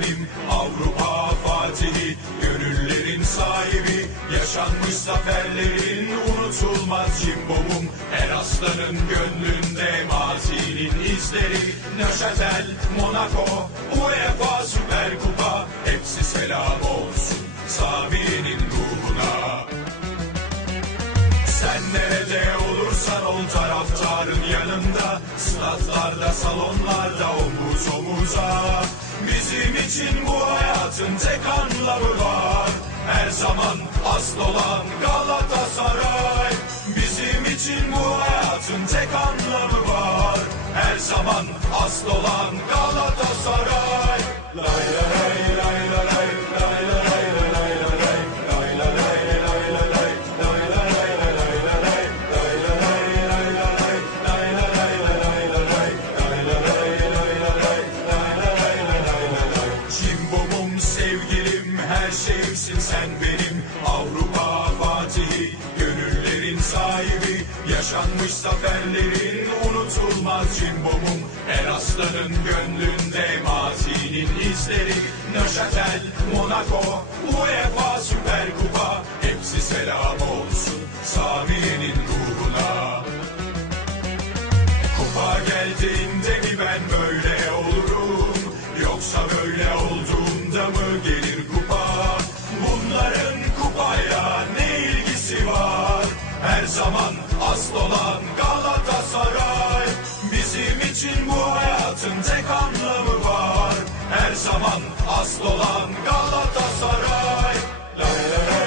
benim Avrupa fatihi Gönüllerin sahibi. Yaşanmış zaferlerin unutulmaz cimbomum. Her aslanın gönlünde mazinin izleri. Neşetel, Monaco, UEFA Süper Kupa. Hepsi selam olsun Sabiye'nin ruhuna. Sen nerede olursan ol taraftarın yanında. Statlarda, salonlarda omuz omuza. Bizim için bu hayatın tek anlamı var. Her zaman asıl olan şeyimsin sen benim? Avrupa Fatihi gönüllerin sahibi. Yaşanmış zaferlerin unutulmaz cimbomum. Her aslanın gönlünde mazinin izleri. Nöşetel, Monaco, UEFA Süper Kupa. Hepsi selam olsun Sami'nin ruhuna. Kupa geldiğinde mi ben böyle olurum. Yoksa böyle olduğumda mı gelir zaman asıl olan Galatasaray. Lay lay.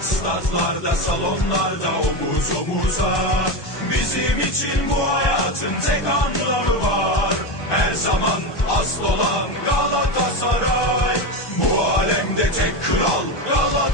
Stadlarda, salonlarda, omuz omuza Bizim için bu hayatın tek anlamı var asıl olan Galatasaray. Bu alemde tek kral Galatasaray